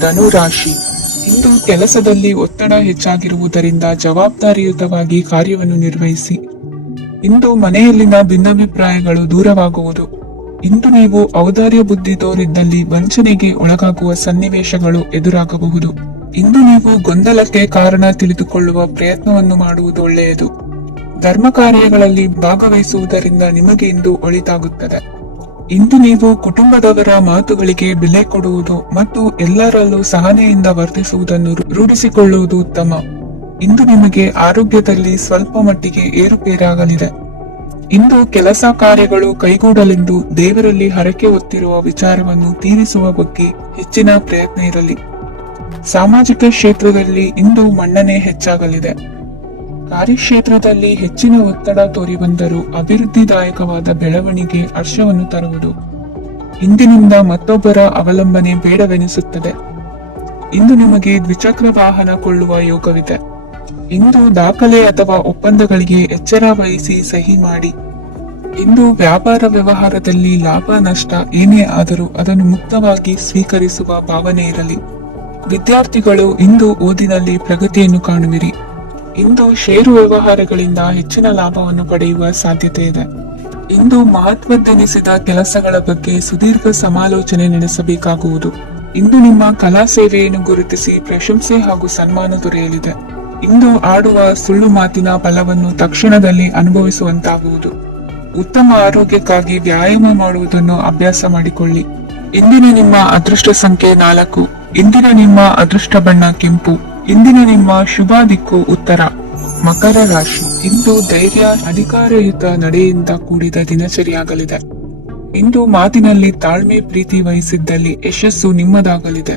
ಧನುರಾಶಿ. ಇಂದು ಕೆಲಸದಲ್ಲಿ ಒತ್ತಡ ಹೆಚ್ಚಾಗಿರುವುದರಿಂದ ಜವಾಬ್ದಾರಿಯುತವಾಗಿ ಕಾರ್ಯವನ್ನು ನಿರ್ವಹಿಸಿ. ಇಂದು ಮನೆಯಲ್ಲಿನ ಭಿನ್ನಾಭಿಪ್ರಾಯಗಳು ದೂರವಾಗುವುದು. ಇಂದು ನೀವು ಔದಾರ್ಯ ಬುದ್ಧಿ ತೋರಿದ್ದಲ್ಲಿ ವಂಚನೆಗೆ ಒಳಗಾಗುವ ಸನ್ನಿವೇಶಗಳು ಎದುರಾಗಬಹುದು. ಇಂದು ನೀವು ಗೊಂದಲಕ್ಕೆ ಕಾರಣ ತಿಳಿದುಕೊಳ್ಳುವ ಪ್ರಯತ್ನವನ್ನು ಮಾಡುವುದು ಒಳ್ಳೆಯದು. ಧರ್ಮ ಕಾರ್ಯಗಳಲ್ಲಿ ಭಾಗವಹಿಸುವುದರಿಂದ ನಿಮಗೆ ಇಂದು ಒಳಿತಾಗುತ್ತದೆ. ಇಂದು ನೀವು ಕುಟುಂಬದವರ ಮಾತುಗಳಿಗೆ ಬೆಲೆ ಕೊಡುವುದು ಮತ್ತು ಎಲ್ಲರಲ್ಲೂ ಸಹನೆಯಿಂದ ವರ್ತಿಸುವುದನ್ನು ರೂಢಿಸಿಕೊಳ್ಳುವುದು ಉತ್ತಮ. ಇಂದು ನಿಮಗೆ ಆರೋಗ್ಯದಲ್ಲಿ ಸ್ವಲ್ಪ ಮಟ್ಟಿಗೆ ಏರುಪೇರಾಗಲಿದೆ. ಇಂದು ಕೆಲಸ ಕಾರ್ಯಗಳು ಕೈಗೂಡಲೆಂದು ದೇವರಲ್ಲಿ ಹರಕೆ ಹೊತ್ತಿರುವ ವಿಚಾರವನ್ನು ತೀರಿಸುವ ಬಗ್ಗೆ ಹೆಚ್ಚಿನ ಪ್ರಯತ್ನ ಇರಲಿ. ಸಾಮಾಜಿಕ ಕ್ಷೇತ್ರದಲ್ಲಿ ಇಂದು ಮನ್ನಣೆ ಹೆಚ್ಚಾಗಲಿದೆ. ಕಾರ್ಯಕ್ಷೇತ್ರದಲ್ಲಿ ಹೆಚ್ಚಿನ ಒತ್ತಡ ತೋರಿ ಬಂದರೂ ಅಭಿವೃದ್ಧಿದಾಯಕವಾದ ಬೆಳವಣಿಗೆ ಹರ್ಷವನ್ನು ತರುವುದು. ಇಂದಿನಿಂದ ಮತ್ತೊಬ್ಬರ ಅವಲಂಬನೆ ಬೇಡವೆನಿಸುತ್ತದೆ. ಇಂದು ನಿಮಗೆ ದ್ವಿಚಕ್ರ ವಾಹನ ಕೊಳ್ಳುವ ಯೋಗವಿದೆ. ಇಂದು ದಾಖಲೆ ಅಥವಾ ಒಪ್ಪಂದಗಳಿಗೆ ಎಚ್ಚರ ವಹಿಸಿ ಸಹಿ ಮಾಡಿ. ಇಂದು ವ್ಯಾಪಾರ ವ್ಯವಹಾರದಲ್ಲಿ ಲಾಭ ನಷ್ಟ ಏನೇ ಆದರೂ ಅದನ್ನು ಮುಕ್ತವಾಗಿ ಸ್ವೀಕರಿಸುವ ಭಾವನೆ ಇರಲಿ. ವಿದ್ಯಾರ್ಥಿಗಳು ಇಂದು ಓದಿನಲ್ಲಿ ಪ್ರಗತಿಯನ್ನು ಕಾಣುವಿರಿ. ಇಂದು ಷೇರು ವ್ಯವಹಾರಗಳಿಂದ ಹೆಚ್ಚಿನ ಲಾಭವನ್ನು ಪಡೆಯುವ ಸಾಧ್ಯತೆ ಇದೆ. ಇಂದು ಮಹತ್ವದ್ದೆನಿಸಿದ ಕೆಲಸಗಳ ಬಗ್ಗೆ ಸುದೀರ್ಘ ಸಮಾಲೋಚನೆ ನಡೆಸಬೇಕಾಗುವುದು. ಇಂದು ನಿಮ್ಮ ಕಲಾ ಸೇವೆಯನ್ನು ಗುರುತಿಸಿ ಪ್ರಶಂಸೆ ಹಾಗೂ ಸನ್ಮಾನ ದೊರೆಯಲಿದೆ. ಇಂದು ಆಡುವ ಸುಳ್ಳು ಮಾತಿನ ಫಲವನ್ನು ತಕ್ಷಣದಲ್ಲಿ ಅನುಭವಿಸುವಂತಾಗುವುದು. ಉತ್ತಮ ಆರೋಗ್ಯಕ್ಕಾಗಿ ವ್ಯಾಯಾಮ ಮಾಡುವುದನ್ನು ಅಭ್ಯಾಸ ಮಾಡಿಕೊಳ್ಳಿ. ಇಂದಿನ ನಿಮ್ಮ ಅದೃಷ್ಟ ಸಂಖ್ಯೆ 4. ಇಂದಿನ ನಿಮ್ಮ ಅದೃಷ್ಟ ಬಣ್ಣ ಕೆಂಪು. ಇಂದಿನ ನಿಮ್ಮ ಶುಭ ದಿಕ್ಕು ಉತ್ತರ. ಮಕರ ರಾಶಿ. ಇಂದು ಧೈರ್ಯ, ಅಧಿಕಾರಯುತ ನಡೆಯಿಂದ ಕೂಡಿದ ದಿನಚರಿಯಾಗಲಿದೆ. ಇಂದು ಮಾತಿನಲ್ಲಿ ತಾಳ್ಮೆ, ಪ್ರೀತಿ ವಹಿಸಿದ್ದಲ್ಲಿ ಯಶಸ್ಸು ನಿಮ್ಮದಾಗಲಿದೆ.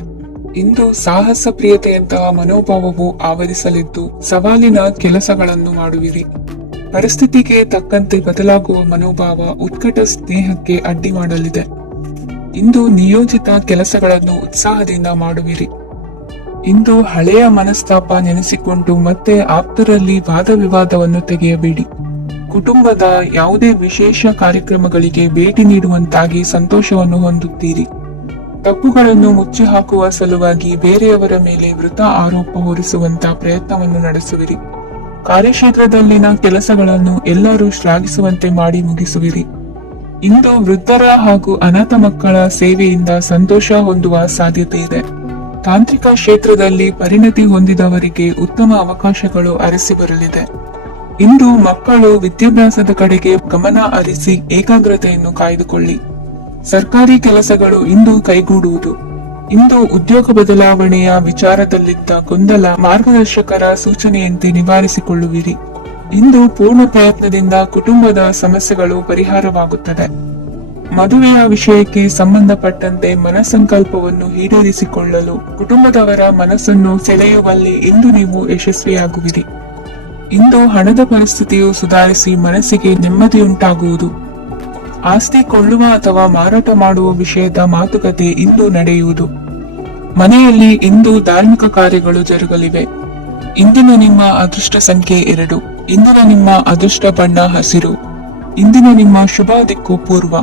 ಇಂದು ಸಾಹಸ ಪ್ರಿಯತೆಯಂತಹ ಮನೋಭಾವವು ಆವರಿಸಲಿದ್ದು ಸವಾಲಿನ ಕೆಲಸಗಳನ್ನು ಮಾಡುವಿರಿ. ಪರಿಸ್ಥಿತಿಗೆ ತಕ್ಕಂತೆ ಬದಲಾಗುವ ಮನೋಭಾವ ಉತ್ಕಟ ಸ್ನೇಹಕ್ಕೆ ಅಡ್ಡಿ ಮಾಡಲಿದೆ. ಇಂದು ನಿಯೋಜಿತ ಕೆಲಸಗಳನ್ನು ಉತ್ಸಾಹದಿಂದ ಮಾಡುವಿರಿ. ಇಂದು ಹಳೆಯ ಮನಸ್ತಾಪ ನೆನೆಸಿಕೊಂಡು ಮತ್ತೆ ಆಪ್ತರಲ್ಲಿ ವಾದ ವಿವಾದವನ್ನು ತೆಗೆಯಬೇಡಿ. ಕುಟುಂಬದ ಯಾವುದೇ ವಿಶೇಷ ಕಾರ್ಯಕ್ರಮಗಳಿಗೆ ಭೇಟಿ ನೀಡುವಂತಾಗಿ ಸಂತೋಷವನ್ನು ಹೊಂದುತ್ತೀರಿ. ತಪ್ಪುಗಳನ್ನು ಮುಚ್ಚಿ ಹಾಕುವ ಸಲುವಾಗಿ ಬೇರೆಯವರ ಮೇಲೆ ವೃಥಾ ಆರೋಪ ಹೊರಿಸುವಂತ ಪ್ರಯತ್ನವನ್ನು ನಡೆಸುವಿರಿ. ಕಾರ್ಯಕ್ಷೇತ್ರದಲ್ಲಿನ ಕೆಲಸಗಳನ್ನು ಎಲ್ಲರೂ ಶ್ಲಾಘಿಸುವಂತೆ ಮಾಡಿ ಮುಗಿಸುವಿರಿ. ಇಂದು ವೃದ್ಧರ ಹಾಗೂ ಅನಾಥ ಮಕ್ಕಳ ಸೇವೆಯಿಂದ ಸಂತೋಷ ಹೊಂದುವ ಸಾಧ್ಯತೆ ಇದೆ. ತಾಂತ್ರಿಕ ಕ್ಷೇತ್ರದಲ್ಲಿ ಪರಿಣತಿ ಹೊಂದಿದವರಿಗೆ ಉತ್ತಮ ಅವಕಾಶಗಳು ಅರಸಿ ಬರಲಿದೆ. ಇಂದು ಮಕ್ಕಳು ವಿದ್ಯಾಭ್ಯಾಸದ ಕಡೆಗೆ ಗಮನ ಹರಿಸಿ ಏಕಾಗ್ರತೆಯನ್ನು ಕಾಯ್ದುಕೊಳ್ಳಿ. ಸರ್ಕಾರಿ ಕೆಲಸಗಳು ಇಂದು ಕೈಗೂಡುವುದು. ಇಂದು ಉದ್ಯೋಗ ಬದಲಾವಣೆಯ ವಿಚಾರದಲ್ಲಿದ್ದ ಗೊಂದಲ ಮಾರ್ಗದರ್ಶಕರ ಸೂಚನೆಯಂತೆ ನಿವಾರಿಸಿಕೊಳ್ಳುವಿರಿ. ಇಂದು ಪೂರ್ಣ ಪ್ರಯತ್ನದಿಂದ ಕುಟುಂಬದ ಸಮಸ್ಯೆಗಳು ಪರಿಹಾರವಾಗುತ್ತದೆ. ಮದುವೆಯ ವಿಷಯಕ್ಕೆ ಸಂಬಂಧಪಟ್ಟಂತೆ ಮನಸ್ಸಂಕಲ್ಪವನ್ನು ಈಡೇರಿಸಿಕೊಳ್ಳಲು ಕುಟುಂಬದವರ ಮನಸ್ಸನ್ನು ಸೆಳೆಯುವಲ್ಲಿ ಇಂದು ನೀವು ಯಶಸ್ವಿಯಾಗುವಿರಿ. ಇಂದು ಹಣದ ಪರಿಸ್ಥಿತಿಯು ಸುಧಾರಿಸಿ ಮನಸ್ಸಿಗೆ ನೆಮ್ಮದಿಯುಂಟಾಗುವುದು. ಆಸ್ತಿ ಕೊಳ್ಳುವ ಅಥವಾ ಮಾರಾಟ ಮಾಡುವ ವಿಷಯದ ಮಾತುಕತೆ ಇಂದು ನಡೆಯುವುದು. ಮನೆಯಲ್ಲಿ ಇಂದು ಧಾರ್ಮಿಕ ಕಾರ್ಯಗಳು ಜರುಗಲಿವೆ. ಇಂದಿನ ನಿಮ್ಮ ಅದೃಷ್ಟ ಸಂಖ್ಯೆ 2. ಇಂದಿನ ನಿಮ್ಮ ಅದೃಷ್ಟ ಬಣ್ಣ ಹಸಿರು. ಇಂದಿನ ನಿಮ್ಮ ಶುಭ ದಿಕ್ಕು ಪೂರ್ವ.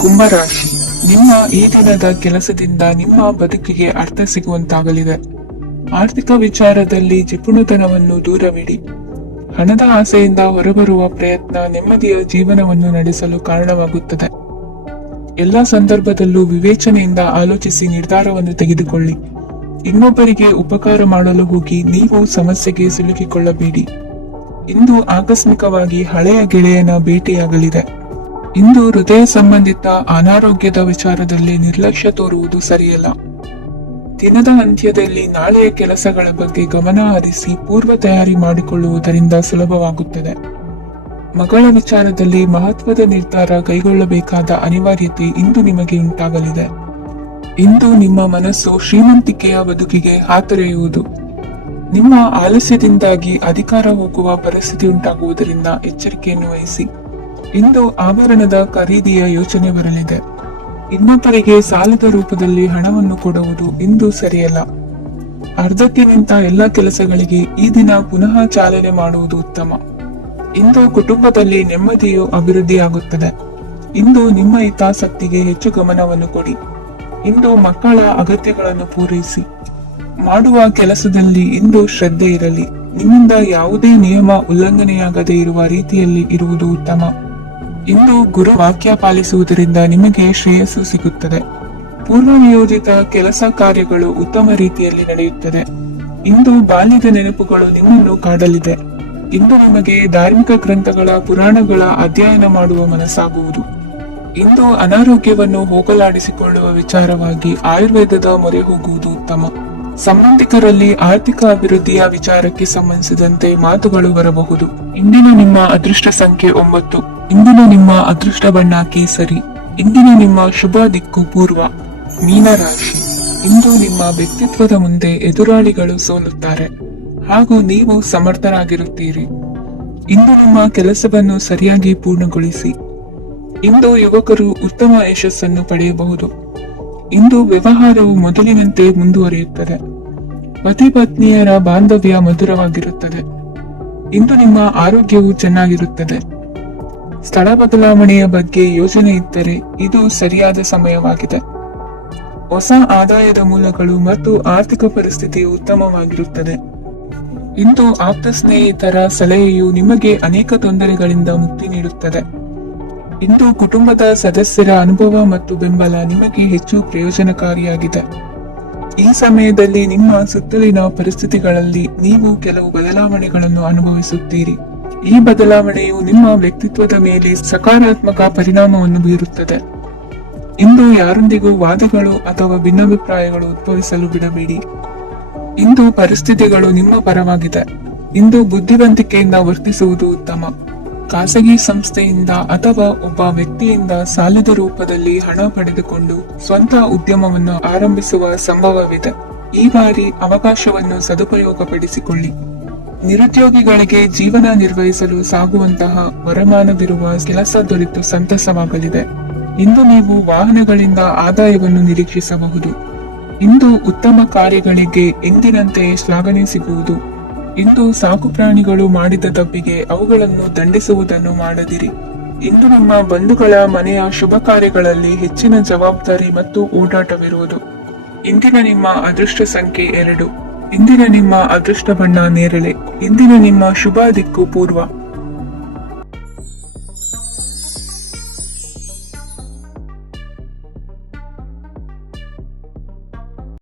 ಕುಂಭರಾಶಿ. ನಿಮ್ಮ ಈ ದಿನದ ಕೆಲಸದಿಂದ ನಿಮ್ಮ ಬದುಕಿಗೆ ಅರ್ಥ ಸಿಗುವಂತಾಗಲಿದೆ. ಆರ್ಥಿಕ ವಿಚಾರದಲ್ಲಿ ಜಿಪುಣತನವನ್ನು ದೂರವಿಡಿ. ಹಣದ ಆಸೆಯಿಂದ ಹೊರಬರುವ ಪ್ರಯತ್ನ ನೆಮ್ಮದಿಯ ಜೀವನವನ್ನು ನಡೆಸಲು ಕಾರಣವಾಗುತ್ತದೆ. ಎಲ್ಲ ಸಂದರ್ಭದಲ್ಲೂ ವಿವೇಚನೆಯಿಂದ ಆಲೋಚಿಸಿ ನಿರ್ಧಾರವನ್ನು ತೆಗೆದುಕೊಳ್ಳಿ. ಇನ್ನೊಬ್ಬರಿಗೆ ಉಪಕಾರ ಮಾಡಲು ಹೋಗಿ ನೀವು ಸಮಸ್ಯೆಗೆ ಸಿಲುಕಿಕೊಳ್ಳಬೇಡಿ. ಇಂದು ಆಕಸ್ಮಿಕವಾಗಿ ಹಳೆಯ ಗೆಳೆಯನ ಭೇಟಿಯಾಗಲಿದೆ. ಇಂದು ಹೃದಯ ಸಂಬಂಧಿತ ಅನಾರೋಗ್ಯದ ವಿಚಾರದಲ್ಲಿ ನಿರ್ಲಕ್ಷ್ಯ ತೋರುವುದು ಸರಿಯಲ್ಲ. ದಿನದ ಅಂತ್ಯದಲ್ಲಿ ನಾಳೆಯ ಕೆಲಸಗಳ ಬಗ್ಗೆ ಗಮನ ಹರಿಸಿ ಪೂರ್ವ ತಯಾರಿ ಮಾಡಿಕೊಳ್ಳುವುದರಿಂದ ಸುಲಭವಾಗುತ್ತದೆ. ಮಗಳ ವಿಚಾರದಲ್ಲಿ ಮಹತ್ವದ ನಿರ್ಧಾರ ಕೈಗೊಳ್ಳಬೇಕಾದ ಅನಿವಾರ್ಯತೆ ಇಂದು ನಿಮಗೆ ಉಂಟಾಗಲಿದೆ. ಇಂದು ನಿಮ್ಮ ಮನಸ್ಸು ಶ್ರೀಮಂತಿಕೆಯ ಬದುಕಿಗೆ ಹಾತೊರೆಯುವುದು. ನಿಮ್ಮ ಆಲಸ್ಯದಿಂದಾಗಿ ಅಧಿಕಾರ ಹೋಗುವ ಪರಿಸ್ಥಿತಿ ಉಂಟಾಗುವುದರಿಂದ ಎಚ್ಚರಿಕೆಯನ್ನು ವಹಿಸಿ. ಇಂದು ಆಭರಣದ ಖರೀದಿಯ ಯೋಚನೆ ಬರಲಿದೆ. ಇನ್ನೊಬ್ಬರಿಗೆ ಸಾಲದ ರೂಪದಲ್ಲಿ ಹಣವನ್ನು ಕೊಡುವುದು ಇಂದು ಸರಿಯಲ್ಲ. ಅರ್ಧಕ್ಕೆ ನಿಂತ ಎಲ್ಲ ಕೆಲಸಗಳಿಗೆ ಈ ದಿನ ಪುನಃ ಚಾಲನೆ ಮಾಡುವುದು ಉತ್ತಮ. ಇಂದು ಕುಟುಂಬದಲ್ಲಿ ನೆಮ್ಮದಿಯು ಅಭಿವೃದ್ಧಿಯಾಗುತ್ತದೆ. ಇಂದು ನಿಮ್ಮ ಹಿತಾಸಕ್ತಿಗೆ ಹೆಚ್ಚು ಗಮನವನ್ನು ಕೊಡಿ. ಇಂದು ಮಕ್ಕಳ ಅಗತ್ಯಗಳನ್ನು ಪೂರೈಸಿ. ಮಾಡುವ ಕೆಲಸದಲ್ಲಿ ಇಂದು ಶ್ರದ್ಧೆ ಇರಲಿ. ನಿಮ್ಮಿಂದ ಯಾವುದೇ ನಿಯಮ ಉಲ್ಲಂಘನೆಯಾಗದೇ ಇರುವ ರೀತಿಯಲ್ಲಿ ಇರುವುದು ಉತ್ತಮ. ಇಂದು ಗುರು ವಾಕ್ಯ ಪಾಲಿಸುವುದರಿಂದ ನಿಮಗೆ ಶ್ರೇಯಸ್ಸು ಸಿಗುತ್ತದೆ. ಪೂರ್ವ ನಿಯೋಜಿತ ಕೆಲಸ ಕಾರ್ಯಗಳು ಉತ್ತಮ ರೀತಿಯಲ್ಲಿ ನಡೆಯುತ್ತದೆ. ಇಂದು ಬಾಲ್ಯದ ನೆನಪುಗಳು ನಿಮ್ಮನ್ನು ಕಾಡಲಿದೆ. ಇಂದು ನಿಮಗೆ ಧಾರ್ಮಿಕ ಗ್ರಂಥಗಳ ಪುರಾಣಗಳ ಅಧ್ಯಯನ ಮಾಡುವ ಮನಸ್ಸಾಗುವುದು. ಇಂದು ಅನಾರೋಗ್ಯವನ್ನು ಹೋಗಲಾಡಿಸಿಕೊಳ್ಳುವ ವಿಚಾರವಾಗಿ ಆಯುರ್ವೇದದ ಮೊರೆ ಹೋಗುವುದು ಉತ್ತಮ. ಸಂಬಂಧಿಕರಲ್ಲಿ ಆರ್ಥಿಕ ಅಭಿವೃದ್ಧಿಯ ವಿಚಾರಕ್ಕೆ ಸಂಬಂಧಿಸಿದಂತೆ ಮಾತುಗಳು ಬರಬಹುದು. ಇಂದಿನ ನಿಮ್ಮ ಅದೃಷ್ಟ ಸಂಖ್ಯೆ 9. ಇಂದಿನ ನಿಮ್ಮ ಅದೃಷ್ಟ ಬಣ್ಣ ಕೇಸರಿ. ಇಂದಿನ ನಿಮ್ಮ ಶುಭ ದಿಕ್ಕು ಪೂರ್ವ. ಮೀನರಾಶಿ. ಇಂದು ನಿಮ್ಮ ವ್ಯಕ್ತಿತ್ವದ ಮುಂದೆ ಎದುರಾಳಿಗಳು ಸೋಲುತ್ತಾರೆ ಹಾಗೂ ನೀವು ಸಮರ್ಥರಾಗಿರುತ್ತೀರಿ. ಇಂದು ನಿಮ್ಮ ಕೆಲಸವನ್ನು ಸರಿಯಾಗಿ ಪೂರ್ಣಗೊಳಿಸಿ. ಇಂದು ಯುವಕರು ಉತ್ತಮ ಯಶಸ್ಸನ್ನು ಪಡೆಯಬಹುದು. ಇಂದು ವ್ಯವಹಾರವು ಮೊದಲಿನಂತೆ ಮುಂದುವರಿಯುತ್ತದೆ. ಪತಿ ಪತ್ನಿಯರ ಬಾಂಧವ್ಯ ಮಧುರವಾಗಿರುತ್ತದೆ. ಇಂದು ನಿಮ್ಮ ಆರೋಗ್ಯವು ಚೆನ್ನಾಗಿರುತ್ತದೆ. ಸ್ಥಳ ಬದಲಾವಣೆಯ ಬಗ್ಗೆ ಯೋಜನೆ ಇದ್ದರೆ ಇದು ಸರಿಯಾದ ಸಮಯವಾಗಿದೆ. ಹೊಸ ಆದಾಯದ ಮೂಲಗಳು ಮತ್ತು ಆರ್ಥಿಕ ಪರಿಸ್ಥಿತಿಯು ಉತ್ತಮವಾಗಿರುತ್ತದೆ. ಇಂದು ಆಪ್ತ ಸ್ನೇಹಿತರ ಸಲಹೆಯು ನಿಮಗೆ ಅನೇಕ ತೊಂದರೆಗಳಿಂದ ಮುಕ್ತಿ ನೀಡುತ್ತದೆ. ಇಂದು ಕುಟುಂಬದ ಸದಸ್ಯರ ಅನುಭವ ಮತ್ತು ಬೆಂಬಲ ನಿಮಗೆ ಹೆಚ್ಚು ಪ್ರಯೋಜನಕಾರಿಯಾಗಿದೆ. ಈ ಸಮಯದಲ್ಲಿ ನಿಮ್ಮ ಸುತ್ತಲಿನ ಪರಿಸ್ಥಿತಿಗಳಲ್ಲಿ ನೀವು ಕೆಲವು ಬದಲಾವಣೆಗಳನ್ನು ಅನುಭವಿಸುತ್ತೀರಿ. ಈ ಬದಲಾವಣೆಯು ನಿಮ್ಮ ವ್ಯಕ್ತಿತ್ವದ ಮೇಲೆ ಸಕಾರಾತ್ಮಕ ಪರಿಣಾಮವನ್ನು ಬೀರುತ್ತದೆ. ಇಂದು ಯಾರೊಂದಿಗೂ ವಾದಗಳು ಅಥವಾ ಭಿನ್ನಾಭಿಪ್ರಾಯಗಳು ಉದ್ಭವಿಸಲು ಬಿಡಬೇಡಿ. ಇಂದು ಪರಿಸ್ಥಿತಿಗಳು ನಿಮ್ಮ ಪರವಾಗಿದೆ. ಇಂದು ಬುದ್ಧಿವಂತಿಕೆಯಿಂದ ವರ್ತಿಸುವುದು ಉತ್ತಮ. ಖಾಸಗಿ ಸಂಸ್ಥೆಯಿಂದ ಅಥವಾ ಒಬ್ಬ ವ್ಯಕ್ತಿಯಿಂದ ಸಾಲದ ರೂಪದಲ್ಲಿ ಹಣ ಪಡೆದುಕೊಂಡು ಸ್ವಂತ ಉದ್ಯಮವನ್ನು ಆರಂಭಿಸುವ ಸಂಭವವಿದೆ. ಈ ಬಾರಿ ಅವಕಾಶವನ್ನು ಸದುಪಯೋಗಪಡಿಸಿಕೊಳ್ಳಿ. ನಿರುದ್ಯೋಗಿಗಳಿಗೆ ಜೀವನ ನಿರ್ವಹಿಸಲು ಸಾಗುವಂತಹ ವರಮಾನವಿರುವ ಕೆಲಸ ದೊರೆತು ಸಂತಸವಾಗಲಿದೆ. ಇಂದು ನೀವು ವಾಹನಗಳಿಂದ ಆದಾಯವನ್ನು ನಿರೀಕ್ಷಿಸಬಹುದು. ಇಂದು ಉತ್ತಮ ಕಾರ್ಯಗಳಿಗೆ ಎಂದಿನಂತೆ ಶ್ಲಾಘನೆ ಸಿಗುವುದು. ಇಂದು ಸಾಕು ಪ್ರಾಣಿಗಳು ಮಾಡಿದ ತಪ್ಪಿಗೆ ಅವುಗಳನ್ನು ದಂಡಿಸುವುದನ್ನು ಮಾಡದಿರಿ. ಇಂದು ನಿಮ್ಮ ಬಂಧುಗಳ ಮನೆಯ ಶುಭ ಕಾರ್ಯಗಳಲ್ಲಿ ಹೆಚ್ಚಿನ ಜವಾಬ್ದಾರಿ ಮತ್ತು ಓಡಾಟವಿರುವುದು. ಇಂದಿನ ನಿಮ್ಮ ಅದೃಷ್ಟ ಸಂಖ್ಯೆ 2. ಇಂದಿನ ನಿಮ್ಮ ಅದೃಷ್ಟ ಬಣ್ಣ ನೇರಳೆ. ಇಂದಿನ ನಿಮ್ಮ ಶುಭ ದಿಕ್ಕು ಪೂರ್ವ.